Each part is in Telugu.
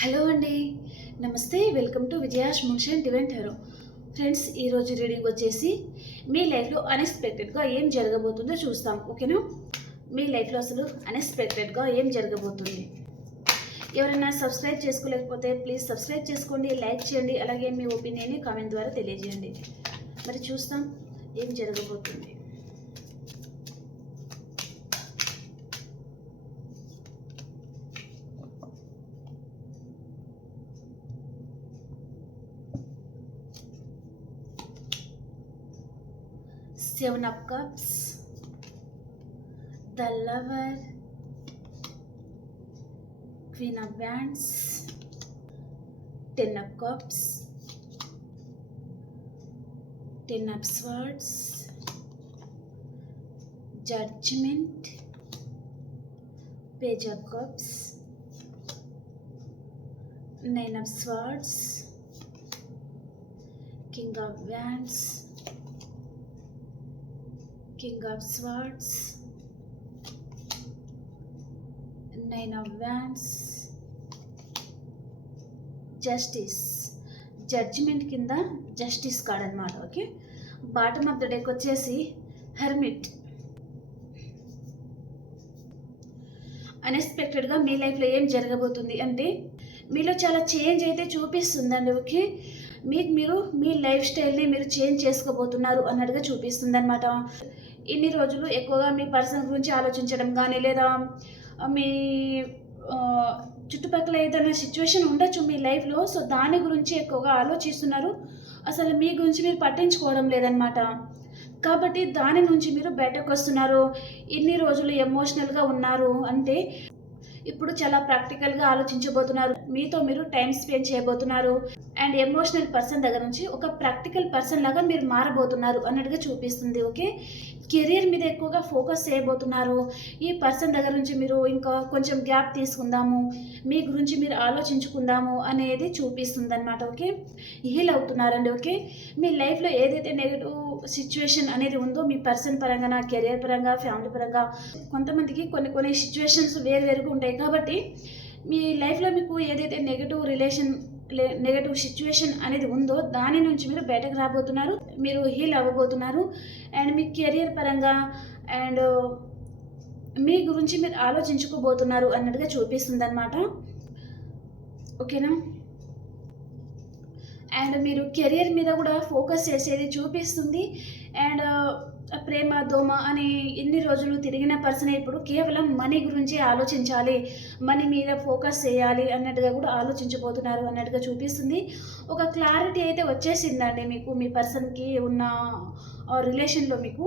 హలో అండి. నమస్తే వెల్కమ్ టు విజయాష్ మున్షన్ డివెంట్ హెరో. ఫ్రెండ్స్ ఈరోజు రీడింగ్ వచ్చేసి మీ లైఫ్లో అన్ఎక్స్పెక్టెడ్గా ఏం జరగబోతుందో చూస్తాం ఓకేనా? మీ లైఫ్లో అసలు అన్ఎక్స్పెక్టెడ్గా ఏం జరగబోతుంది? ఎవరైనా సబ్స్క్రైబ్ చేసుకోలేకపోతే ప్లీజ్ సబ్స్క్రైబ్ చేసుకోండి లైక్ చేయండి అలాగే మీ ఒపీనియన్ని కామెంట్ ద్వారా తెలియజేయండి. మరి చూస్తాం ఏం జరగబోతుంది. Seven of Cups, the Lover, Queen of Wands, Ten of Cups, Ten of Swords, Judgment, Page of Cups, Nine of Swords, King of Wands, King of Swords, nine of wands justice judgement కింద జస్టిస్ కార్డ్ అనమాట okay bottom of the deck వచ్చేసి హెర్మిట్ అన్ఎక్స్పెక్టెడ్గా మీ లైఫ్లో ఏం జరగబోతుంది అంటే మీలో చాలా చేంజ్ అయితే చూపిస్తుందండి ఓకే మీకు మీరు మీ లైఫ్ స్టైల్ని మీరు చేంజ్ చేసుకోబోతున్నారు అన్నట్టుగా చూపిస్తుంది అనమాట ఇన్ని రోజులు ఎక్కువగా మీ పర్సన్ గురించి ఆలోచించడం కానీ లేదా మీ చుట్టుపక్కల ఏదైనా సిచ్యువేషన్ ఉండొచ్చు మీ లైఫ్లో సో దాని గురించి ఎక్కువగా ఆలోచిస్తున్నారు. అసలు మీ గురించి మీరు పట్టించుకోవడం లేదనమాట కాబట్టి దాని నుంచి మీరు బయటకు వస్తున్నారు ఇన్ని రోజులు ఎమోషనల్గా ఉన్నారు అంటే ఇప్పుడు చాలా ప్రాక్టికల్గా ఆలోచించబోతున్నారు. మీతో మీరు టైం స్పెండ్ చేయబోతున్నారు. అండ్ ఎమోషనల్ పర్సన్ దగ్గర నుంచి ఒక ప్రాక్టికల్ పర్సన్ లాగా మీరు మారబోతున్నారు అన్నట్టుగా చూపిస్తుంది ఓకే కెరీర్ మీద ఎక్కువగా ఫోకస్ చేయబోతున్నారు. ఈ పర్సన్ దగ్గర నుంచి మీరు ఇంకా కొంచెం గ్యాప్ తీసుకుందాము మీ గురించి మీరు ఆలోచించుకుందాము అనేది చూపిస్తుంది అనమాట ఓకే హీల్ అవుతున్నారండి ఓకే మీ లైఫ్లో ఏదైతే నెగిటివ్ సిచ్యువేషన్ అనేది ఉందో మీ పర్సన్ పరంగా నా కెరియర్ పరంగా ఫ్యామిలీ పరంగా కొంతమందికి కొన్ని కొన్ని సిచ్యువేషన్స్ వేరు వేరుగా ఉంటాయి. కాబట్టి మీ లైఫ్లో మీకు ఏదైతే నెగిటివ్ రిలేషన్ నెగటివ్ సిచ్యువేషన్ అనేది ఉందో దాని నుంచి మీరు బయటకు రాబోతున్నారు మీరు హీల్ అవ్వబోతున్నారు. అండ్ మీ కెరియర్ పరంగా అండ్ uh, మీ గురించి మీరు ఆలోచించుకోబోతున్నారు అన్నట్టుగా చూపిస్తుంది అనమాట ఓకేనా? అండ్ మీరు కెరియర్ మీద కూడా ఫోకస్ చేసేది చూపిస్తుంది. అండ్ ప్రేమ దోమ అని ఎన్ని రోజులు తిరిగిన పర్సన్ ఇప్పుడు కేవలం మనీ గురించి ఆలోచించాలి. మనీ మీద ఫోకస్ చేయాలి అన్నట్టుగా కూడా ఆలోచించబోతున్నారు అన్నట్టుగా చూపిస్తుంది. ఒక క్లారిటీ అయితే వచ్చేసిందండి మీకు మీ పర్సన్కి ఉన్న రిలేషన్లో మీకు.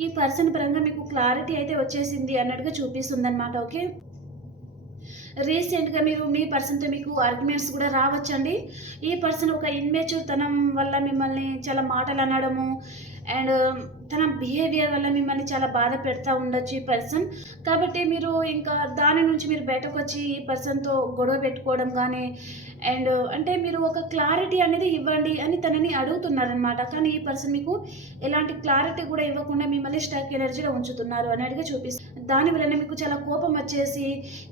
ఈ పర్సన్ పరంగా మీకు క్లారిటీ అయితే వచ్చేసింది అన్నట్టుగా చూపిస్తుంది అనమాట ఓకే? రీసెంట్గా మీరు మీ పర్సన్తో మీకు ఆర్గ్యుమెంట్స్ కూడా రావచ్చండి. ఈ పర్సన్ ఒక ఇన్మేచ్యూర్ తనం వల్ల మిమ్మల్ని చాలా మాటలు అనడము అండ్ తన బిహేవియర్ వల్ల మిమ్మల్ని చాలా బాధ పెడతా ఉండొచ్చు ఈ పర్సన్. కాబట్టి మీరు ఇంకా దాని నుంచి మీరు బయటకు వచ్చి ఈ పర్సన్తో గొడవ పెట్టుకోవడం కానీ అండ్ అంటే మీరు ఒక క్లారిటీ అనేది ఇవ్వండి అని తనని అడుగుతున్నారనమాట కానీ ఈ పర్సన్ మీకు ఎలాంటి క్లారిటీ కూడా ఇవ్వకుండా మిమ్మల్ని స్టక్ ఎనర్జీలో ఉంచుతున్నారు అన్నట్టుగా చూపిస్తుంది దాని వలన మీకు చాలా కోపం వచ్చేసి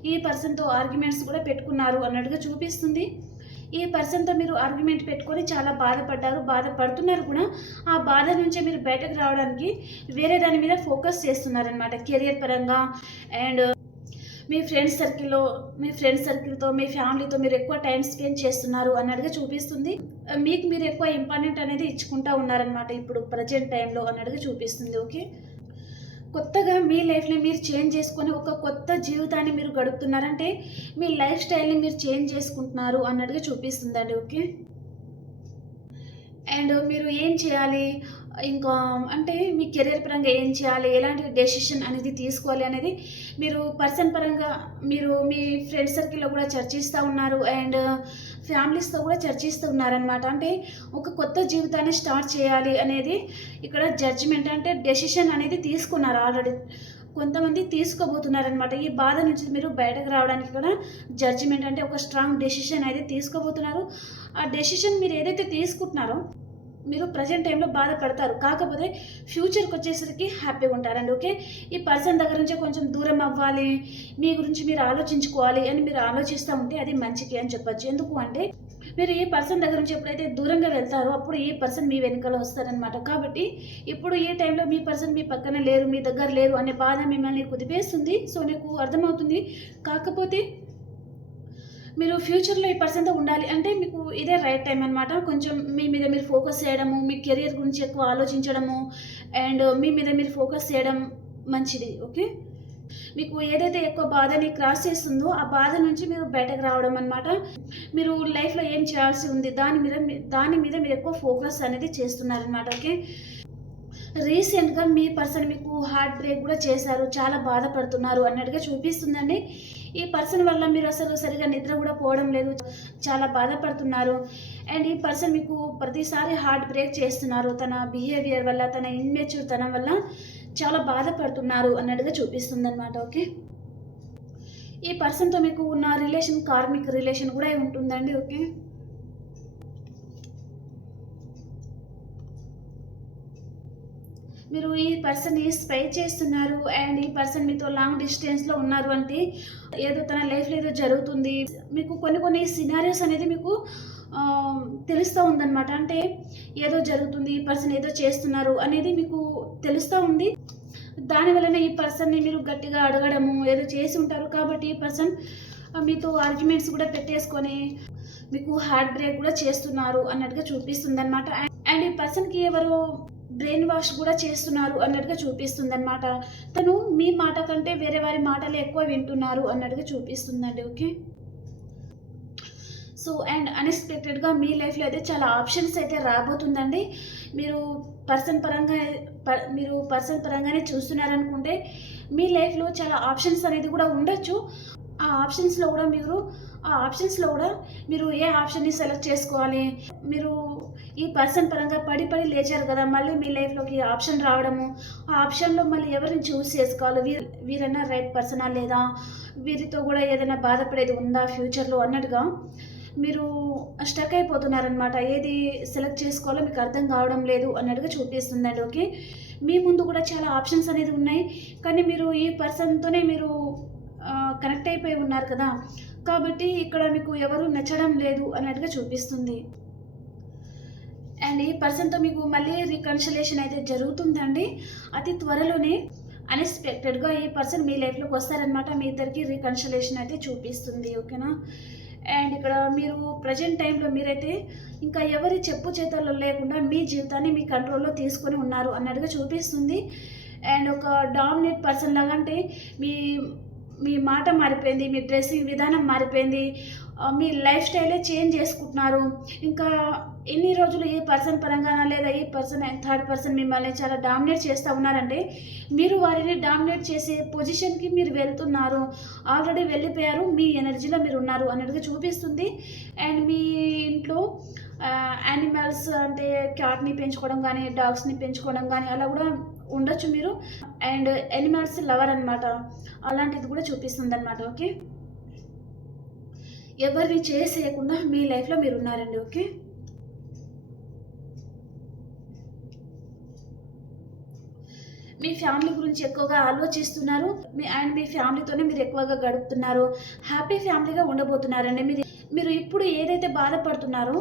ఈ పర్సన్తో ఆర్గ్యుమెంట్స్ కూడా పెట్టుకున్నారు అన్నట్టుగా చూపిస్తుంది. ఈ పర్సన్తో మీరు ఆర్గ్యుమెంట్ పెట్టుకొని చాలా బాధపడ్డారు బాధపడుతున్నారు కూడా. ఆ బాధ నుంచే మీరు బయటకు రావడానికి వేరే దాని మీద ఫోకస్ చేస్తున్నారనమాట కెరియర్ పరంగా. అండ్ మీ ఫ్రెండ్స్ సర్కిల్లో మీ ఫ్రెండ్స్ సర్కిల్తో మీ ఫ్యామిలీతో మీరు ఎక్కువ టైం స్పెండ్ చేస్తున్నారు అన్నట్టుగా చూపిస్తుంది. మీకు మీరు ఎక్కువ ఇంపార్టెంట్ అనేది ఇచ్చుకుంటా ఉన్నారనమాట ఇప్పుడు ప్రజెంట్ టైంలో అన్నట్టుగా చూపిస్తుంది ఓకే? కొత్తగా మీ లైఫ్ని మీరు చేంజ్ చేసుకొని ఒక కొత్త జీవితాన్ని మీరు గడుపుతున్నారంటే మీ లైఫ్ స్టైల్ని మీరు చేంజ్ చేసుకుంటున్నారు అన్నట్టుగా చూపిస్తుందండి ఓకే? అండ్ మీరు ఏం చేయాలి? ఇంకా అంటే మీ కెరీర్ పరంగా ఏం చేయాలి? ఎలాంటి డెసిషన్ అనేది తీసుకోవాలి అనేది మీరు పర్సన్ పరంగా మీరు మీ ఫ్రెండ్ సర్కిల్లో కూడా చర్చిస్తూ ఉన్నారు. అండ్ ఫ్యామిలీస్తో కూడా చర్చిస్తూ ఉన్నారనమాట అంటే ఒక కొత్త జీవితాన్ని స్టార్ట్ చేయాలి అనేది ఇక్కడ జడ్జిమెంట్ అంటే డెసిషన్ అనేది తీసుకున్నారు ఆల్రెడీ కొంతమంది తీసుకోబోతున్నారనమాట ఈ బాధ నుంచి మీరు బయటకు రావడానికి కూడా జడ్జిమెంట్ అంటే ఒక స్ట్రాంగ్ డెసిషన్ అయితే తీసుకోబోతున్నారు. ఆ డెసిషన్ మీరు ఏదైతే తీసుకుంటున్నారో మీరు ప్రజెంట్ టైంలో బాధపడతారు. కాకపోతే ఫ్యూచర్కి వచ్చేసరికి హ్యాపీగా ఉంటారండి ఓకే ఈ పర్సన్ దగ్గర నుంచి కొంచెం దూరం అవ్వాలి మీ గురించి మీరు ఆలోచించుకోవాలి అని మీరు ఆలోచిస్తూ ఉంటే అది మంచికి అని చెప్పొచ్చు. ఎందుకు అంటే మీరు ఈ పర్సన్ దగ్గర నుంచి ఎప్పుడైతే దూరంగా వెళ్తారో అప్పుడు ఈ పర్సన్ మీ వెనుకలో వస్తారనమాట కాబట్టి ఇప్పుడు ఈ టైంలో మీ పర్సన్ మీ పక్కన లేరు మీ దగ్గర లేరు అనే బాధ మిమ్మల్ని కుదిపేస్తుంది. సో నీకు అర్థమవుతుంది. కాకపోతే మీరు ఫ్యూచర్లో ఈ పర్సన్తో ఉండాలి అంటే మీకు ఇదే రైట్ టైం అనమాట కొంచెం మీ మీద మీరు ఫోకస్ చేయడము మీ కెరియర్ గురించి ఎక్కువ ఆలోచించడము అండ్ మీ మీద మీరు ఫోకస్ చేయడం మంచిది ఓకే? మీకు ఏదైతే ఎక్కువ బాధని క్రాస్ చేస్తుందో ఆ బాధ నుంచి మీరు బయటకు రావడం అనమాట మీరు లైఫ్లో ఏం చేయాల్సి ఉంది దాని మీద మీ- దాని మీద మీరు ఎక్కువ ఫోకస్ అనేది చేస్తున్నారనమాట ఓకే? రీసెంట్గా మీ పర్సన్ మీకు హార్ట్ బ్రేక్ కూడా చేశారు చాలా బాధపడుతున్నారు అన్నట్టుగా చూపిస్తుందండి. ఈ పర్సన్ వల్ల మీరు అసలు సరిగా నిద్ర కూడా పోవడం లేదు చాలా బాధపడుతున్నారు. అండ్ ఈ పర్సన్ మీకు ప్రతిసారి హార్ట్ బ్రేక్ చేస్తున్నారు తన బిహేవియర్ వల్ల తన ఇన్మెచ్యూర్ తనం వల్ల చాలా బాధపడుతున్నారు అన్నట్టుగా చూపిస్తుంది అనమాట ఓకే? ఈ పర్సన్తో మీకు ఉన్న రిలేషన్ కార్మిక్ రిలేషన్ కూడా ఉంటుందండి ఓకే? మీరు ఈ పర్సన్ని స్పై చేస్తున్నారు అండ్ ఈ పర్సన్ మీతో లాంగ్ డిస్టెన్స్లో ఉన్నారు అంటే ఏదో తన లైఫ్లో ఏదో జరుగుతుంది. మీకు కొన్ని కొన్ని సినారియోస్ అనేది మీకు తెలుస్తూ ఉందన్నమాట. అంటే ఏదో జరుగుతుంది ఈ పర్సన్ ఏదో చేస్తున్నారు అనేది మీకు తెలుస్తూ ఉంది. దానివల్లనే ఈ పర్సన్ని మీరు గట్టిగా అడగడము ఏదో చేసి ఉంటారు కాబట్టి ఈ పర్సన్ మీతో ఆర్గ్యుమెంట్స్ కూడా పెట్టేసుకొని మీకు హార్ట్ బ్రేక్ కూడా చేస్తున్నారు అన్నట్టుగా చూపిస్తుంది అనమాట అండ్ ఈ పర్సన్కి ఎవరు బ్రెయిన్ వాష్ కూడా చేస్తున్నారు అన్నట్టుగా చూపిస్తుంది అనమాట తను మీ మాట కంటే వేరే వారి మాటలు ఎక్కువ వింటున్నారు అన్నట్టుగా చూపిస్తుందండి ఓకే? సో అండ్ అన్ఎక్స్పెక్టెడ్గా మీ లైఫ్లో అయితే చాలా ఆప్షన్స్ అయితే రాబోతుందండి. మీరు పర్సన్ పరంగా ప- మీరు పర్సన్ పరంగానే చూస్తున్నారనుకుంటే మీ లైఫ్లో చాలా ఆప్షన్స్ అనేది కూడా ఉండొచ్చు. ఆ ఆప్షన్స్లో కూడా మీరు ఆ ఆప్షన్స్లో కూడా మీరు ఏ ఆప్షన్ని సెలెక్ట్ చేసుకోవాలి? మీరు ఈ పర్సన్ పరంగా పడి పడి లేచారు కదా మళ్ళీ మీ లైఫ్లోకి ఆప్షన్ రావడము ఆ ఆప్షన్లో మళ్ళీ ఎవరిని చూస్ చేసుకోవాలి? వీరు వీరైనా రైట్ పర్సనా లేదా? వీరితో కూడా ఏదైనా బాధపడేది ఉందా ఫ్యూచర్లో అన్నట్టుగా మీరు స్టక్ అయిపోతున్నారనమాట ఏది సెలెక్ట్ చేసుకోవాలో మీకు అర్థం కావడం లేదు అన్నట్టుగా చూపిస్తుందండి ఓకే మీ ముందు కూడా చాలా ఆప్షన్స్ అనేది ఉన్నాయి. కానీ మీరు ఈ పర్సన్తోనే మీరు కనెక్ట్ అయిపోయి ఉన్నారు కదా. కాబట్టి ఇక్కడ మీకు ఎవరు నచ్చడం లేదు అన్నట్టుగా చూపిస్తుంది. అండ్ ఈ పర్సన్తో మీకు మళ్ళీ రికన్సలేషన్ అయితే జరుగుతుందండి. అతి త్వరలోనే అన్ఎక్స్పెక్టెడ్గా ఈ పర్సన్ మీ లైఫ్లోకి వస్తారనమాట మీ ఇద్దరికి రికన్సలేషన్ అయితే చూపిస్తుంది. ఓకేనా అండ్ ఇక్కడ మీరు ప్రజెంట్ టైంలో మీరైతే ఇంకా ఎవరి చెప్పు చేతల్లో లేకుండా మీ జీవితాన్ని మీ కంట్రోల్లో తీసుకొని ఉన్నారు అన్నట్టుగా చూపిస్తుంది. అండ్ ఒక డామినేట్ పర్సన్ లాగా అంటే మీ మీ మాట మారిపోయింది మీ డ్రెస్సింగ్ విధానం మారిపోయింది మీ లైఫ్ స్టైలే చేంజ్ చేసుకుంటున్నారు. ఇంకా ఇన్ని రోజులు ఈ పర్సన్ పరంగానా లేదా ఈ పర్సన్ అండ్ థర్డ్ పర్సన్ మిమ్మల్ని చాలా డామినేట్ చేస్తూ ఉన్నారంటే మీరు వారిని డామినేట్ చేసే పొజిషన్కి మీరు వెళ్తున్నారు. ఆల్రెడీ వెళ్ళిపోయారు. మీ ఎనర్జీలో మీరు ఉన్నారు అన్నట్టుగా చూపిస్తుంది. అండ్ మీ ఇంట్లో యానిమల్స్ అంటే క్యాట్ని పెంచుకోవడం కానీ డాగ్స్ని పెంచుకోవడం కానీ అలా కూడా ఉండొచ్చు మీరు. అండ్ ఎనిమల్స్ లవర్ అనమాట అలాంటిది కూడా చూపిస్తుంది అనమాట ఓకే? ఎవరిని చేసేయకుండా మీ లైఫ్లో మీరు ఉన్నారండి. ఓకే? మీ ఫ్యామిలీ గురించి ఎక్కువగా ఆలోచిస్తున్నారు. మీ అండ్ మీ ఫ్యామిలీతోనే మీరు ఎక్కువగా గడుపుతున్నారు. హ్యాపీ ఫ్యామిలీగా ఉండబోతున్నారండి. మీరు మీరు ఇప్పుడు ఏదైతే బాధపడుతున్నారో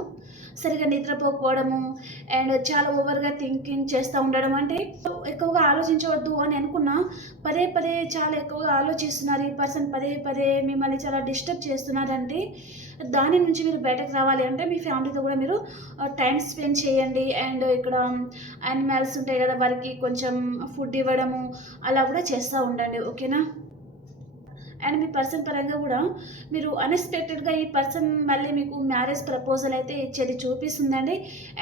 సరిగా నిద్రపోకపోవడము అండ్ చాలా ఓవర్గా థింకింగ్ చేస్తూ ఉండడం అంటే ఎక్కువగా ఆలోచించవద్దు అని అనుకున్నా పదే పదే చాలా ఎక్కువగా ఆలోచిస్తున్నారు. ఈ పర్సన్ పదే పదే మిమ్మల్ని చాలా డిస్టర్బ్ చేస్తున్నారంటే దాని నుంచి మీరు బయటకు రావాలి అంటే మీ ఫ్యామిలీతో కూడా మీరు టైం స్పెండ్ చేయండి. అండ్ ఇక్కడ యానిమల్స్ ఉంటాయి కదా వారికి కొంచెం ఫుడ్ ఇవ్వడము అలా కూడా చేస్తూ ఉండండి. ఓకేనా? అండ్ మీ పర్సన్ పరంగా కూడా మీరు అన్ఎక్స్పెక్టెడ్గా ఈ పర్సన్ మళ్ళీ మీకు మ్యారేజ్ ప్రపోజల్ అయితే ఇచ్చేది చూపిస్తుందండి.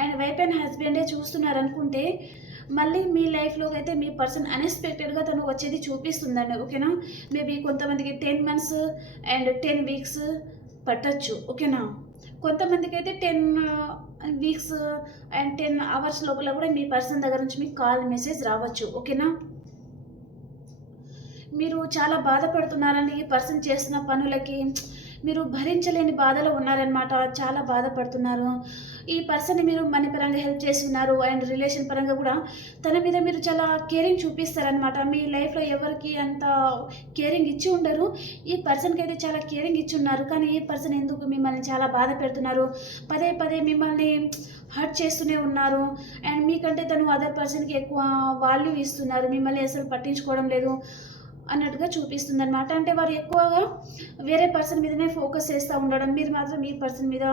అండ్ వైఫ్ అండ్ హస్బెండే చూస్తున్నారు అనుకుంటే మళ్ళీ మీ లైఫ్లో అయితే మీ పర్సన్ అన్ఎక్స్పెక్టెడ్గా తను వచ్చేది చూపిస్తుందండి. ఓకేనా? మేబీ కొంతమందికి ten months and ten weeks పట్టచ్చు. ఓకేనా? కొంతమందికి అయితే ten weeks and ten hours లోపల కూడా మీ పర్సన్ దగ్గర నుంచి మీకు కాల్ మెసేజ్ రావచ్చు. ఓకేనా? మీరు చాలా బాధపడుతున్నారని పర్సన్ చేస్తున్న పనులకి మీరు భరించలేని బాధలో ఉన్నారనమాట చాలా బాధపడుతున్నారు. ఈ పర్సన్ని మీరు మనీ పరంగా హెల్ప్ చేస్తున్నారు. అండ్ రిలేషన్ పరంగా కూడా తన మీద మీరు చాలా కేరింగ్ చూపిస్తారనమాట మీ లైఫ్లో ఎవరికి అంత కేరింగ్ ఇచ్చి ఉండరు. ఈ పర్సన్కి అయితే చాలా కేరింగ్ ఇచ్చి ఉన్నారు. కానీ ఈ పర్సన్ ఎందుకు మిమ్మల్ని చాలా బాధ పెడుతున్నారు? పదే పదే మిమ్మల్ని హర్ట్ చేస్తూనే ఉన్నారు. అండ్ మీకంటే తను అదర్ పర్సన్కి ఎక్కువ వాల్యూ ఇస్తున్నారు. మిమ్మల్ని అసలు పట్టించుకోవడం లేదు. అన్నట్టుగా చూపిస్తుంది అనమాట అంటే వారు ఎక్కువగా వేరే పర్సన్ మీదనే ఫోకస్ చేస్తూ ఉండడం మీరు మాత్రం ఈ పర్సన్ మీద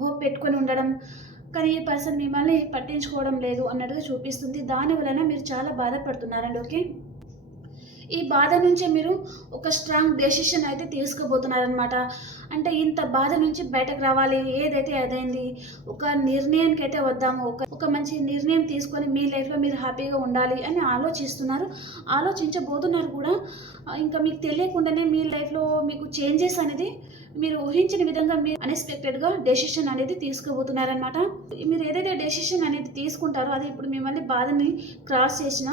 హోప్ పెట్టుకొని ఉండడం కానీ ఈ పర్సన్ మిమ్మల్ని పట్టించుకోవడం లేదు అన్నట్టుగా చూపిస్తుంది. దాని వలన మీరు చాలా బాధపడుతున్నారండి ఓకే? ఈ బాధ నుంచే మీరు ఒక స్ట్రాంగ్ డెసిషన్ అయితే తీసుకోబోతున్నారనమాట అంటే ఇంత బాధ నుంచి బయటకు రావాలి ఏదైతే అదైంది ఒక నిర్ణయానికి అయితే వద్దాము ఒక ఒక మంచి నిర్ణయం తీసుకొని మీ లైఫ్లో మీరు హ్యాపీగా ఉండాలి అని ఆలోచిస్తున్నారు. ఆలోచించబోతున్నారు కూడా. ఇంకా మీకు తెలియకుండానే మీ లైఫ్లో మీకు చేంజెస్ అనేది మీరు ఊహించిన విధంగా మీరు అన్ఎక్స్పెక్టెడ్గా డెసిషన్ అనేది తీసుకోబోతున్నారనమాట మీరు ఏదైతే డెసిషన్ అనేది తీసుకుంటారో అది ఇప్పుడు మిమ్మల్ని బాధని క్రాస్ చేసిన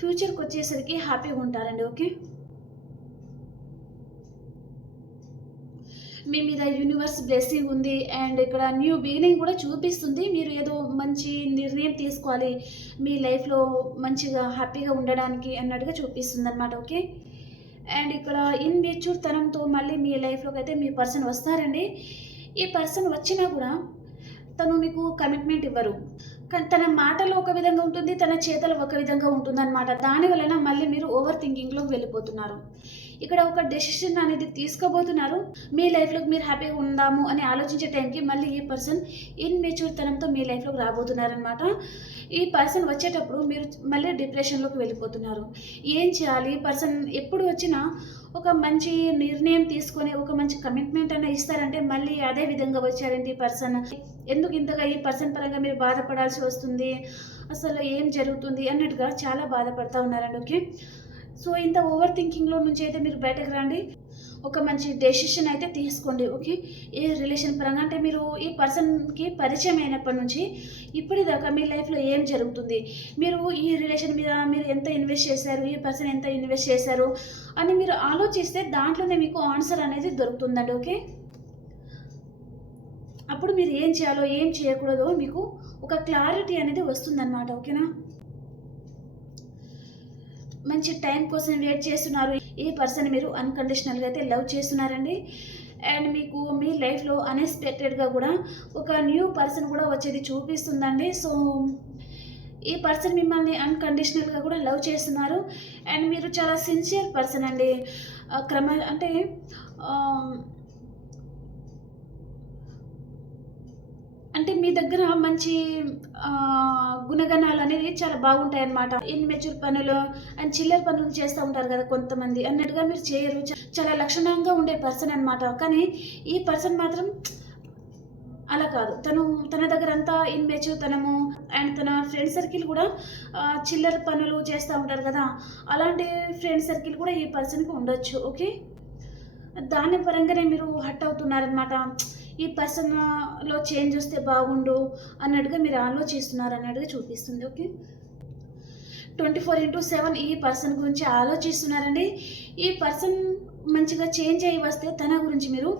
ఫ్యూచర్కి వచ్చేసరికి హ్యాపీగా ఉంటారండి ఓకే? మీ మీద యూనివర్స్ బ్లెస్సింగ్ ఉంది అండ్ ఇక్కడ న్యూ బిగినింగ్ కూడా చూపిస్తుంది. మీరు ఏదో మంచి నిర్ణయం తీసుకోవాలి. మీ లైఫ్లో మంచిగా హ్యాపీగా ఉండడానికి అన్నట్టుగా చూపిస్తుంది అనమాట ఓకే? అండ్ ఇక్కడ ఇన్ మెచ్యూర్ తనంతో మళ్ళీ మీ లైఫ్లోకి అయితే మీ పర్సన్ వస్తారండి. ఈ పర్సన్ వచ్చినా కూడా తను మీకు కమిట్మెంట్ ఇవ్వరు. కానీ తన మాటలో ఒక విధంగా ఉంటుంది తన చేతలు ఒక విధంగా ఉంటుంది అనమాట దాని వలన మళ్ళీ మీరు ఓవర్ థింకింగ్లోకి వెళ్ళిపోతున్నారు. ఇక్కడ ఒక డెసిషన్ అనేది తీసుకోబోతున్నారు. మీ లైఫ్లో మీరు హ్యాపీగా ఉందాము అని ఆలోచించే టైంకి మళ్ళీ ఈ పర్సన్ ఇన్మెచ్యూర్ తనంతో మీ లైఫ్లోకి రాబోతున్నారనమాట ఈ పర్సన్ వచ్చేటప్పుడు మీరు మళ్ళీ డిప్రెషన్లోకి వెళ్ళిపోతున్నారు. ఏం చేయాలి? ఈ పర్సన్ ఎప్పుడు వచ్చినా ఒక మంచి నిర్ణయం తీసుకొని ఒక మంచి కమిట్మెంట్ అన్న ఇస్తారంటే మళ్ళీ అదే విధంగా వచ్చారండి ఈ పర్సన్ ఎందుకు ఇంతగా ఈ పర్సన్ పరంగా మీరు బాధపడాల్సి వస్తుంది? అసలు ఏం జరుగుతుంది? అన్నట్టుగా చాలా బాధపడతా ఉన్నారండి ఓకే? సో ఇంత ఓవర్ థింకింగ్లో నుంచి అయితే మీరు బయటకు రండి. ఒక మంచి డెసిషన్ అయితే తీసుకోండి ఓకే? ఏ రిలేషన్ పరంగా అంటే మీరు ఈ పర్సన్కి పరిచయం అయినప్పటి నుంచి ఇప్పటిదాకా మీ లైఫ్లో ఏం జరుగుతుంది? మీరు ఈ రిలేషన్ మీద మీరు ఎంత ఇన్వెస్ట్ చేశారు? ఈ పర్సన్ ఎంత ఇన్వెస్ట్ చేశారు? అని మీరు ఆలోచిస్తే దాంట్లోనే మీకు ఆన్సర్ అనేది దొరుకుతుందండి ఓకే? అప్పుడు మీరు ఏం చేయాలో ఏం చేయకూడదో మీకు ఒక క్లారిటీ అనేది వస్తుందన్నమాట ఓకేనా? మంచి టైం కోసం వెయిట్ చేస్తున్నారు. ఈ పర్సన్ మీరు అన్కండిషనల్గా అయితే లవ్ చేస్తున్నారండి. అండ్ మీకు మీ లైఫ్లో అన్ఎక్స్పెక్టెడ్గా కూడా ఒక న్యూ పర్సన్ కూడా వచ్చేది చూపిస్తుందండి. సో ఈ పర్సన్ మిమ్మల్ని అన్కండిషనల్గా కూడా లవ్ చేస్తున్నారు. అండ్ మీరు చాలా సిన్సియర్ పర్సన్ అండి. క్రమ అంటే అంటే మీ దగ్గర మంచి గుణగణాలు అనేది చాలా బాగుంటాయి అన్నమాట ఇన్మెచ్యూర్ పనులు అండ్ చిల్లర పనులు చేస్తూ ఉంటారు కదా కొంతమంది. అన్నట్టుగా మీరు చేయరు. చాలా లక్షణంగా ఉండే పర్సన్ అన్నమాట. కానీ ఈ పర్సన్ మాత్రం అలా కాదు. తను తన దగ్గర అంతా ఇన్మెచ్యూర్ తనము అండ్ తన ఫ్రెండ్ సర్కిల్ కూడా చిల్లర పనులు చేస్తూ ఉంటారు కదా. అలాంటి ఫ్రెండ్ సర్కిల్ కూడా ఈ పర్సన్కి ఉండొచ్చు. ఓకే దాని పరంగానే మీరు హట్ అవుతున్నారనమాట ఈ పర్సన్లో చేంజ్ వస్తే బాగుండు అన్నట్టుగా మీరు ఆలోచిస్తున్నారు అన్నట్టుగా చూపిస్తుంది okay? Twenty four into seven ఈ పర్సన్ గురించి ఆలోచిస్తున్నారండి. ఈ పర్సన్ మంచిగా చేంజ్ అయ్యి వస్తే తన గురించి మీరు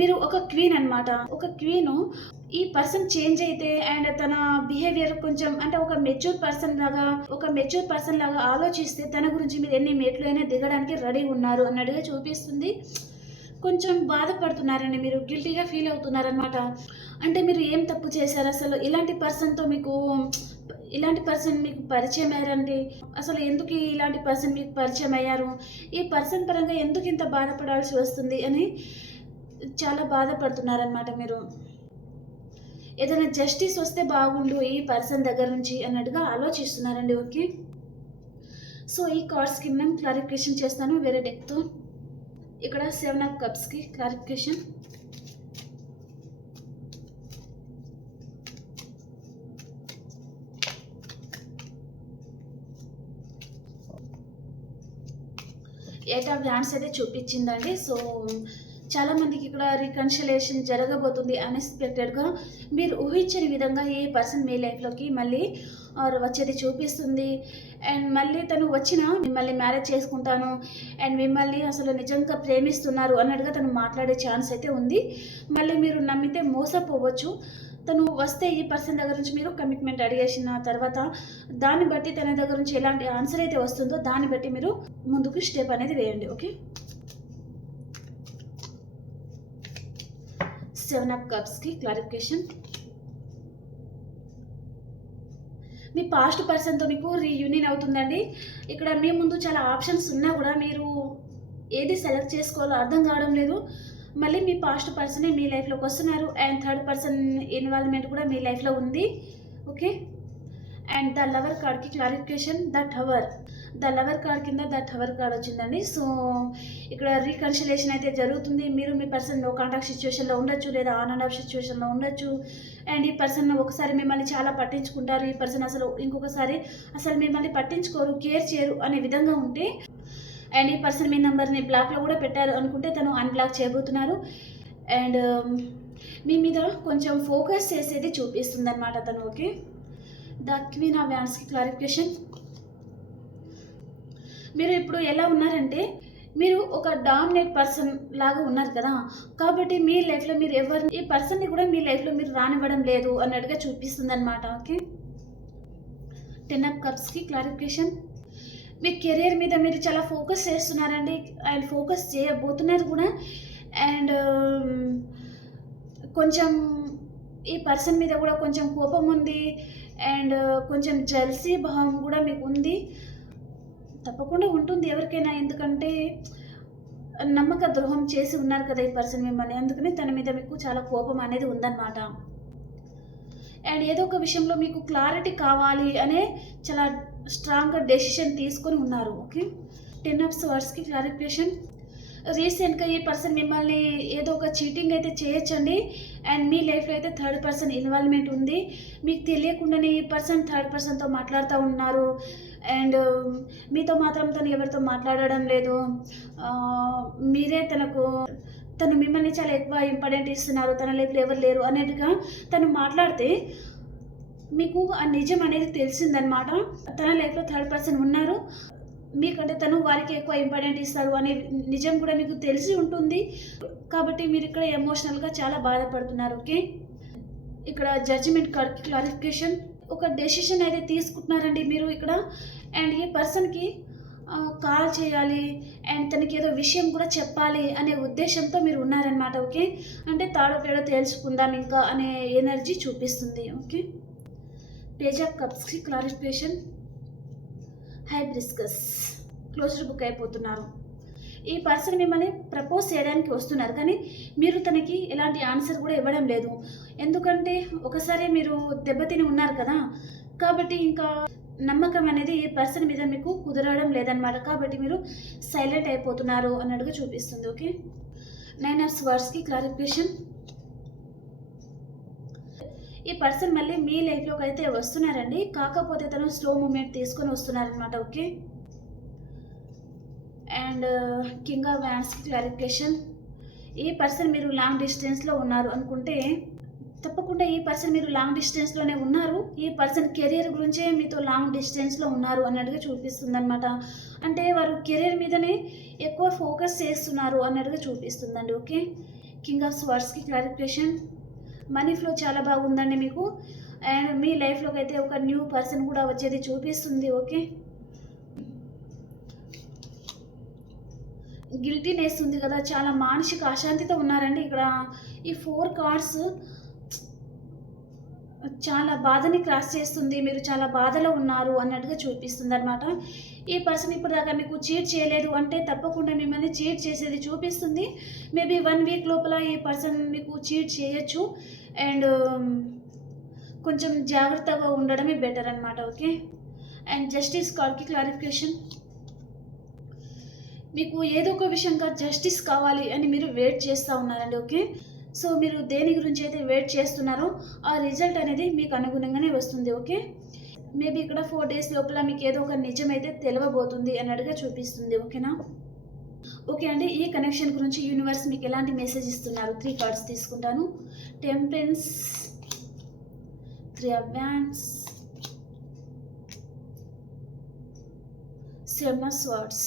మీరు ఒక క్వీన్ అన్నమాట. ఒక క్వీన్ ఈ పర్సన్ చేంజ్ అయితే అండ్ తన బిహేవియర్ కొంచెం అంటే ఒక మెచ్యూర్ పర్సన్ లాగా ఒక మెచ్యూర్ పర్సన్ లాగా ఆలోచిస్తే తన గురించి మీరు ఎన్ని మెట్లు అయినా దిగడానికి రెడీ ఉన్నారు అన్నట్టుగా చూపిస్తుంది. కొంచెం బాధపడుతున్నారండి మీరు గిల్టీగా ఫీల్ అవుతున్నారనమాట అంటే మీరు ఏం తప్పు చేశారు? అసలు ఇలాంటి పర్సన్తో మీకు ఇలాంటి పర్సన్ మీకు పరిచయం అయ్యారండి? అసలు ఎందుకు ఇలాంటి పర్సన్ మీకు పరిచయం అయ్యారు? ఈ పర్సన్ పరంగా ఎందుకు ఇంత బాధపడాల్సి వస్తుంది అని చాలా బాధపడుతున్నారనమాట మీరు. ఏదైనా జస్టిస్ వస్తే బాగుండు ఈ పర్సన్ దగ్గర నుంచి అన్నట్టుగా ఆలోచిస్తున్నారండి ఓకే? సో ఈ కార్డ్స్కి నేను క్లారిఫికేషన్ చేస్తాను వేరే డెక్తో ఇక్కడ సెవెన్ ఆఫ్ కప్స్కి క్లారిఫికేషన్ ఎయిట్ ఆఫ్ హ్యాండ్స్ అయితే చూపించిందండి. సో చాలా మందికి ఇక్కడ రీకన్సిలేషన్ జరగబోతుంది అన్ఎక్స్పెక్టెడ్గా మీరు ఊహించని విధంగా ఏ పర్సన్ మీ లైఫ్లోకి మళ్ళీ వచ్చేది చూపిస్తుంది. అండ్ మళ్ళీ తను వచ్చిన మిమ్మల్ని మ్యారేజ్ చేసుకుంటాను అండ్ మిమ్మల్ని అసలు నిజంగా ప్రేమిస్తున్నారు అన్నట్టుగా తను మాట్లాడే ఛాన్స్ అయితే ఉంది. మళ్ళీ మీరు నమ్మితే మోసపోవచ్చు. తను వస్తే ఈ పర్సన్ దగ్గర నుంచి మీరు కమిట్మెంట్ అడిగేసిన తర్వాత దాన్ని బట్టి తన దగ్గర నుంచి ఎలాంటి ఆన్సర్ అయితే వస్తుందో దాన్ని బట్టి మీరు ముందుకు స్టెప్ అనేది వేయండి ఓకే? సెవెన్ అప్ కప్స్కి క్లారిఫికేషన్ మీ పాస్ట్ పర్సన్తో మీకు రీయూనియన్ అవుతుందండి. ఇక్కడ మీ ముందు చాలా ఆప్షన్స్ ఉన్నా కూడా మీరు ఏది సెలెక్ట్ చేసుకోవాలో అర్థం కావడం లేదు. మళ్ళీ మీ పాస్ట్ పర్సనే మీ లైఫ్లోకి వస్తున్నారు. అండ్ థర్డ్ పర్సన్ ఇన్వాల్వ్మెంట్ కూడా మీ లైఫ్లో ఉంది. ఓకే అండ్ ద లవర్ కార్డ్కి clarification the tower the lover card కింద ద టవర్ కార్డ్ వచ్చిందండి. సో ఇక్కడ రీకన్సిలేషన్ అయితే జరుగుతుంది. మీరు మీ పర్సన్ నో కాంటాక్ట్ సిచ్యువేషన్లో ఉండొచ్చు లేదా ఆన్ అండ్ ఆఫ్ సిచ్యువేషన్లో ఉండొచ్చు. అండ్ ఈ పర్సన్ ఒకసారి మిమ్మల్ని చాలా పట్టించుకుంటారు. ఈ పర్సన్ అసలు ఇంకొకసారి అసలు మిమ్మల్ని పట్టించుకోరు కేర్ చేయరు అనే విధంగా ఉంటే అండ్ ఈ పర్సన్ మీ నెంబర్ని బ్లాక్లో కూడా పెట్టారు అనుకుంటే తను అన్బ్లాక్ చేయబోతున్నారు. అండ్ మీ మీద కొంచెం ఫోకస్ చేసేది చూపిస్తుంది అనమాట తను ఓకే? ద క్వీన్ ఆఫ్ వ్యాన్స్కి క్లారిఫికేషన్. మీరు ఇప్పుడు ఎలా ఉన్నారంటే మీరు ఒక డామినేట్ పర్సన్ లాగా ఉన్నారు కదా. కాబట్టి మీ లైఫ్లో మీరు ఎవరిని ఈ పర్సన్ని కూడా మీ లైఫ్లో మీరు రానివ్వడం లేదు అన్నట్టుగా చూపిస్తుంది అనమాట ఓకే టెన్ అప్ కప్స్కి క్లారిఫికేషన్ మీ కెరీర్ మీద మీరు చాలా ఫోకస్ చేస్తున్నారండి. అండ్ ఫోకస్ చేయబోతున్నారు కూడా. అండ్ um, కొంచెం ఈ పర్సన్ మీద కూడా కొంచెం కోపం ఉంది. అండ్ uh, కొంచెం జల్సీ భావం కూడా మీకు ఉంది. తప్పకుండా ఉంటుంది ఎవరికైనా. ఎందుకంటే నమ్మక ద్రోహం చేసి ఉన్నారు కదా ఈ పర్సన్ మిమ్మల్ని. అందుకని తన మీద మీకు చాలా కోపం అనేది ఉందన్నమాట. అండ్ ఏదో ఒక విషయంలో మీకు క్లారిటీ కావాలి అనే చాలా స్ట్రాంగ్గా డెసిషన్ తీసుకొని ఉన్నారు. ఓకే? టెన్ ఆఫ్ వర్డ్స్కి క్లారిఫికేషన్. రీసెంట్గా ఈ పర్సన్ మిమ్మల్ని ఏదో ఒక చీటింగ్ అయితే చేయొచ్చండి. అండ్ మీ లైఫ్లో అయితే థర్డ్ పర్సన్ ఇన్వాల్వ్మెంట్ ఉంది. మీకు తెలియకుండానే ఈ పర్సన్ థర్డ్ పర్సన్తో మాట్లాడుతూ ఉన్నారు. అండ్ మీతో మాత్రం తను ఎవరితో మాట్లాడడం లేదు. మీరే తనకు తను మిమ్మల్ని చాలా ఎక్కువ ఇంపార్టెంట్ ఇస్తున్నారు తన లైఫ్లో ఎవరు లేరు అనేట్టుగా తను మాట్లాడితే మీకు ఆ నిజం అనేది తెలిసిందనమాట తన లైఫ్లో థర్డ్ పర్సన్ ఉన్నారు. మీకంటే తను వారికి ఎక్కువ ఇంపార్టెంట్ ఇస్తారు అనే నిజం కూడా మీకు తెలిసి ఉంటుంది. కాబట్టి మీరు ఇక్కడ ఎమోషనల్గా చాలా బాధపడుతున్నారు ఓకే? ఇక్కడ జడ్జిమెంట్ క్లారిఫికేషన్ ఒక డెసిషన్ అయితే తీసుకుంటున్నారండి మీరు ఇక్కడ. అండ్ ఈ పర్సన్కి కాల్ చేయాలి. అండ్ తనకి ఏదో విషయం కూడా చెప్పాలి అనే ఉద్దేశంతో మీరు ఉన్నారనమాట ఓకే అంటే తాడో పేడో తేల్చుకుందాం ఇంకా అనే ఎనర్జీ చూపిస్తుంది ఓకే పేజ్ ఆఫ్ కప్స్కి క్లారిఫికేషన్ హైబ్రిస్కస్ క్లోజ్డ్ బుక్ అయిపోతున్నారు. ఈ పర్సన్ మిమ్మల్ని ప్రపోజ్ చేయడానికి వస్తున్నారు కానీ మీరు తనకి ఎలాంటి ఆన్సర్ కూడా ఇవ్వడం లేదు. ఎందుకంటే ఒకసారి మీరు దెబ్బతిని ఉన్నారు కదా కాబట్టి ఇంకా నమ్మకం అనేది పర్సన్ మీద మీకు కుదరడం లేదనమాట కాబట్టి మీరు సైలెంట్ అయిపోతున్నారు అన్నట్టుగా చూపిస్తుంది ఓకే? నైన్ ఆఫ్ వర్డ్స్కి క్లారిఫికేషన్. ఈ పర్సన్ మళ్ళీ మీ లైఫ్లోకి అయితే వస్తున్నారండి. కాకపోతే తను స్లో మూమెంట్ తీసుకొని వస్తున్నారనమాట ఓకే? అండ్ కింగ్ ఆఫ్ వ్యాన్స్కి క్లారిఫికేషన్. ఈ పర్సన్ మీరు లాంగ్ డిస్టెన్స్లో ఉన్నారు అనుకుంటే తప్పకుండా ఈ పర్సన్ మీరు లాంగ్ డిస్టెన్స్లోనే ఉన్నారు ఈ పర్సన్ కెరియర్ గురించే మీతో లాంగ్ డిస్టెన్స్లో ఉన్నారు అన్నట్టుగా చూపిస్తుంది అనమాట అంటే వారు కెరియర్ మీదనే ఎక్కువ ఫోకస్ చేస్తున్నారు అన్నట్టుగా చూపిస్తుందండి ఓకే? కింగ్ ఆఫ్ స్వర్స్కి క్లారిఫికేషన్ మనీ ఫ్లో చాలా బాగుందండి మీకు. అండ్ మీ లైఫ్లోకి అయితే ఒక న్యూ పర్సన్ కూడా వచ్చేది చూపిస్తుంది ఓకే? గిల్టీనెస్ ఉంది కదా చాలా మానసిక అశాంతితో ఉన్నారండి ఇక్కడ. ఈ ఫోర్ కార్డ్స్ చాలా బాధని క్రాస్ చేస్తుంది మీరు చాలా బాధలో ఉన్నారు అన్నట్టుగా చూపిస్తుంది అనమాట ఈ పర్సన్ ఇప్పుడు దాకా మీకు చీట్ చేయలేదు అంటే తప్పకుండా మిమ్మల్ని చీట్ చేసేది చూపిస్తుంది. మేబీ వన్ వీక్ లోపల ఈ పర్సన్ మీకు చీట్ చేయొచ్చు. అండ్ కొంచెం జాగ్రత్తగా ఉండడమే బెటర్ అనమాట ఓకే? అండ్ జస్టిస్ కార్డ్కి క్లారిఫికేషన్. మీకు ఏదో ఒక విషయంగా జస్టిస్ కావాలి అని మీరు వెయిట్ చేస్తూ ఉన్నారండి ఓకే? సో మీరు దేని గురించి అయితే వెయిట్ చేస్తున్నారో ఆ రిజల్ట్ అనేది మీకు అనుగుణంగానే వస్తుంది ఓకే మేబీ ఇక్కడ ఫోర్ డేస్ లోపల మీకు ఏదో ఒక నిజం అయితే తెలియబోతుంది అన్నట్టుగా చూపిస్తుంది ఓకేనా ఓకే అండి ఈ కనెక్షన్ గురించి యూనివర్స్ మీకు ఎలాంటి మెసేజ్ ఇస్తున్నారు? త్రీ కార్డ్స్ తీసుకుంటాను. Temperance three of wands seven swords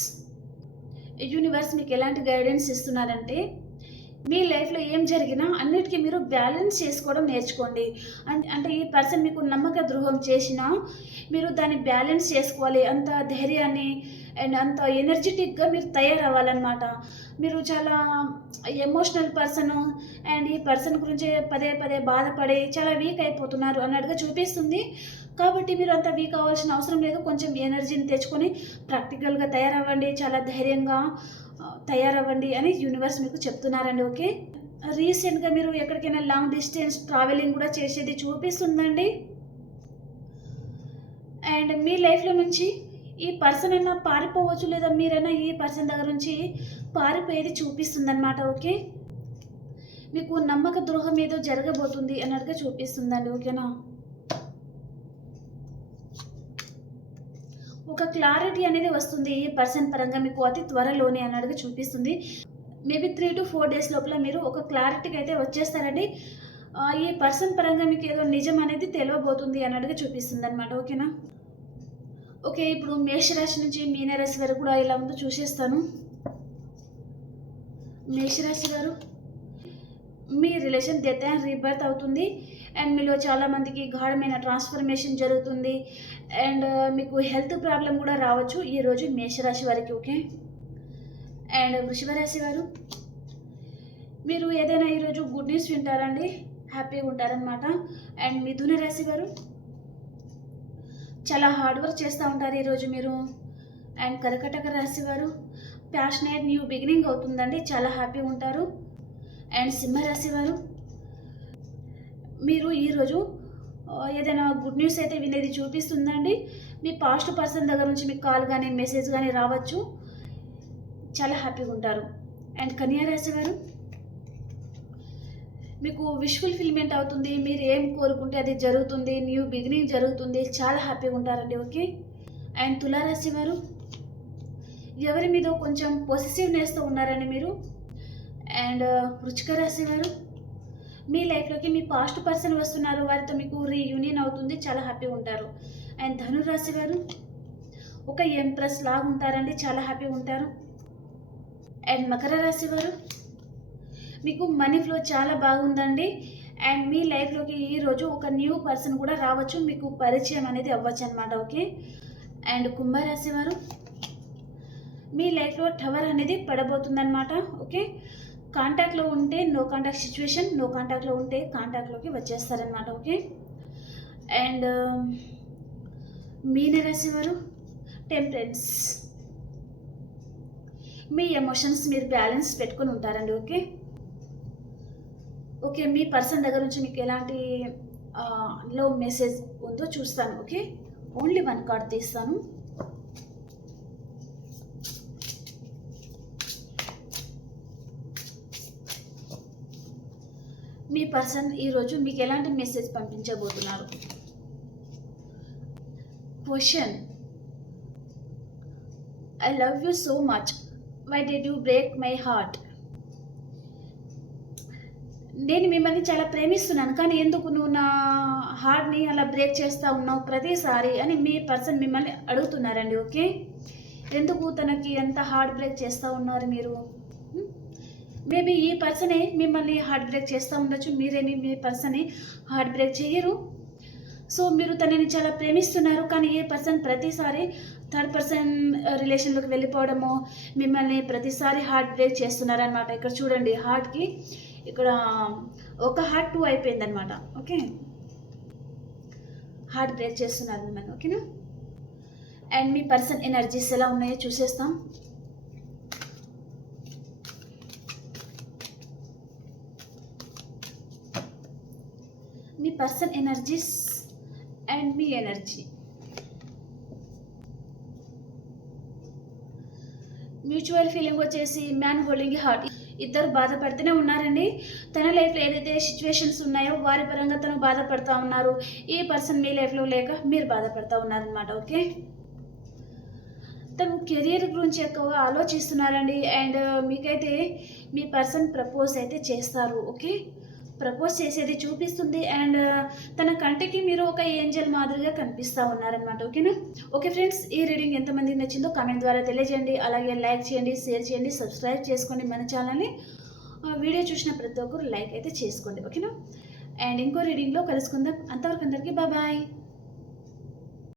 universe మీకు ఎలాంటి గైడెన్స్ ఇస్తున్నారంటే మీ లైఫ్లో ఏం జరిగినా అన్నిటికీ మీరు బ్యాలెన్స్ చేసుకోవడం నేర్చుకోండి. అంటే ఈ పర్సన్ మీకు నమ్మక ద్రోహం చేసినా మీరు దాన్ని బ్యాలెన్స్ చేసుకోవాలి. అంత ధైర్యాన్ని అండ్ అంత ఎనర్జెటిక్గా మీరు తయారవ్వాలన్నమాట. మీరు చాలా ఎమోషనల్ పర్సన్ అండ్ ఈ పర్సన్ గురించి పదే పదే బాధపడి చాలా వీక్ అయిపోతున్నారు అన్నట్టుగా చూపిస్తుంది. కాబట్టి మీరు అంత వీక్ అవ్వాల్సిన అవసరం లేదు. కొంచెం ఎనర్జీని తెచ్చుకొని ప్రాక్టికల్గా తయారవ్వండి. చాలా ధైర్యంగా తయారవ్వండి అని యూనివర్స్ మీకు చెప్తున్నారండి ఓకే రీసెంట్గా మీరు ఎక్కడికైనా లాంగ్ డిస్టెన్స్ ట్రావెలింగ్ కూడా చేసేది చూపిస్తుందండి. అండ్ మీ లైఫ్లో నుంచి ఈ పర్సన్ అయినా పారిపోవచ్చు లేదా మీరైనా ఈ పర్సన్ దగ్గర నుంచి పారిపోయేది చూపిస్తుందనమాట ఓకే మీకు నమ్మక ద్రోహం ఏదో జరగబోతుంది అన్నట్టుగా చూపిస్తుందండి ఓకేనా ఒక క్లారిటీ అనేది వస్తుంది. ఈ పర్సన్ పరంగా మీకు అతి త్వరలోనే అన్నట్టుగా చూపిస్తుంది. Maybe three to four days లోపల మీరు ఒక క్లారిటీకి అయితే వచ్చేస్తారండి. ఈ పర్సన్ పరంగా మీకు ఏదో నిజం అనేది తెలియబోతుంది అన్నట్టుగా చూపిస్తుంది అనమాట ఓకేనా ఓకే ఇప్పుడు మేషరాశి నుంచి మీనరాశి వరకు కూడా ఇలా ఉందో చూసేస్తాను. మేషరాశి గారు మీ రిలేషన్ డెత్ అండ్ రీబర్త్ అవుతుంది. అండ్ మీలో చాలామందికి గాఢమైన ట్రాన్స్ఫర్మేషన్ జరుగుతుంది. అండ్ uh, మీకు హెల్త్ ప్రాబ్లం కూడా రావచ్చు. ఈరోజు మేషరాశి వారికి ఓకే అండ్ వృషభ రాశి వారు మీరు ఏదైనా ఈరోజు గుడ్ న్యూస్ వింటారండి? హ్యాపీగా ఉంటారనమాట అండ్ మిథున రాశి వారు చాలా హార్డ్ వర్క్ చేస్తూ ఉంటారు ఈరోజు మీరు. అండ్ కర్కటక రాశి వారు ప్యాషనేట్ న్యూ బిగినింగ్ అవుతుందండి. చాలా హ్యాపీగా ఉంటారు. అండ్ సింహరాశి వారు మీరు ఈరోజు ఏదైనా గుడ్ న్యూస్ అయితే వినేది చూపిస్తుందండి. మీ పాస్ట్ పర్సన్ దగ్గర నుంచి మీకు కాల్ కానీ మెసేజ్ కానీ రావచ్చు. చాలా హ్యాపీగా ఉంటారు. అండ్ కన్యారాశి వారు మీకు విష్ ఫుల్ఫిల్మెంట్ అవుతుంది. మీరు ఏం కోరుకుంటే అది జరుగుతుంది. న్యూ బిగినింగ్ జరుగుతుంది. చాలా హ్యాపీగా ఉంటారండి ఓకే? అండ్ తులారాశి వారు ఎవరి మీద కొంచెం పొసిసివ్నెస్తో ఉన్నారండి మీరు? అండ్ వృచ్చిక రాశి వారు మీ లైఫ్లోకి మీ పాస్ట్ పర్సన్ వస్తున్నారు వారితో మీకు రీయూనియన్ అవుతుంది చాలా హ్యాపీగా ఉంటారు. అండ్ ధనురాశి వారు ఒక ఎంప్రెస్ లాగా ఉంటారండి చాలా హ్యాపీగా ఉంటారు. అండ్ మకర రాశి వారు మీకు మనీ ఫ్లో చాలా బాగుందండి. అండ్ మీ లైఫ్లోకి ఈరోజు ఒక న్యూ పర్సన్ కూడా రావచ్చు మీకు పరిచయం అనేది అవ్వచ్చు అనమాట ఓకే? అండ్ కుంభరాశి వారు మీ లైఫ్లో టవర్ అనేది పడబోతుందన్నమాట ఓకే? కాంటాక్ట్లో ఉంటే నో కాంటాక్ట్ సిచ్యువేషన్ నో కాంటాక్ట్లో ఉంటే కాంటాక్ట్లోకి వచ్చేస్తారనమాట ఓకే? అండ్ um, మీనరాశి వారు టెంపరెన్స్. మీ ఎమోషన్స్ మీరు బ్యాలెన్స్ పెట్టుకొని ఉంటారండి ఓకే? ఓకే మీ పర్సన్ దగ్గర నుంచి మీకు ఎలాంటి లో మెసేజ్ ఉందో చూస్తాను ఓకే? ఓన్లీ వన్ కార్డ్ తీస్తాను. మీ పర్సన్ ఈరోజు మీకు ఎలాంటి message పంపించబోతున్నారు? Question. I love you so much. Why did you break my heart. నేను మిమ్మల్ని చాలా ప్రేమిస్తున్నాను కానీ ఎందుకు నువ్వు నా హార్ట్ని అలా బ్రేక్ చేస్తూ ఉన్నావు ప్రతిసారి? అని మీ పర్సన్ మిమ్మల్ని అడుగుతున్నారండి ఓకే? ఎందుకు తనకి ఎంత హార్ట్ బ్రేక్ చేస్తూ ఉన్నారు మీరు? మేబీ ఈ పర్సనే మిమ్మల్ని హార్ట్ బ్రేక్ చేస్తూ ఉండొచ్చు. మీరేమి మీ పర్సనే హార్ట్ బ్రేక్ చేయరు. సో మీరు తనని చాలా ప్రేమిస్తున్నారు. కానీ ఏ పర్సన్ ప్రతిసారి థర్డ్ పర్సన్ రిలేషన్లోకి వెళ్ళిపోవడము మిమ్మల్ని ప్రతిసారి హార్ట్ బ్రేక్ చేస్తున్నారనమాట ఇక్కడ చూడండి హార్ట్కి ఇక్కడ ఒక హార్ట్ టూ అయిపోయిందనమాట ఓకే? హార్ట్ బ్రేక్ చేస్తున్నారు మిమ్మల్ని ఓకేనా? అండ్ మీ పర్సన్ ఎనర్జీస్ ఎలా ఉన్నాయో చూసేస్తాం. మీ పర్సన్ ఎనర్జీస్ అండ్ మీ ఎనర్జీ. మ్యూచువల్ ఫీలింగ్ వచ్చేసి మ్యాన్ హోల్డింగ్ హార్ట్. ఇద్దరు బాధపడుతూనే ఉన్నారండి. తన లైఫ్లో ఏదైతే సిచ్యువేషన్స్ ఉన్నాయో వారి పరంగా తను బాధపడుతూ ఉన్నారు. ఈ పర్సన్ మీ లైఫ్లో లేక మీరు బాధపడుతూ ఉన్నారనమాట ఓకే? తను కెరియర్ గురించి ఎక్కువగా ఆలోచిస్తున్నారండి. అండ్ మీకైతే మీ పర్సన్ ప్రపోజ్ అయితే చేస్తారు ఓకే? ప్రపోజ్ చేసేది చూపిస్తుంది అండ్ తన కంటికి మీరు ఒక ఏంజల్ మాదిరిగా కనిపిస్తూ ఉన్నారనమాట ఓకేనా? ఓకే ఫ్రెండ్స్ ఈ రీడింగ్ ఎంతమందికి నచ్చిందో కామెంట్ ద్వారా తెలియజేయండి. అలాగే లైక్ చేయండి షేర్ చేయండి సబ్స్క్రైబ్ చేసుకోండి మన ఛానల్ని. వీడియో చూసిన ప్రతి ఒక్కరు లైక్ అయితే చేసుకోండి ఓకేనా? అండ్ ఇంకో రీడింగ్లో కలుసుకుందాం. అంతవరకు అందరికీ బాయ్.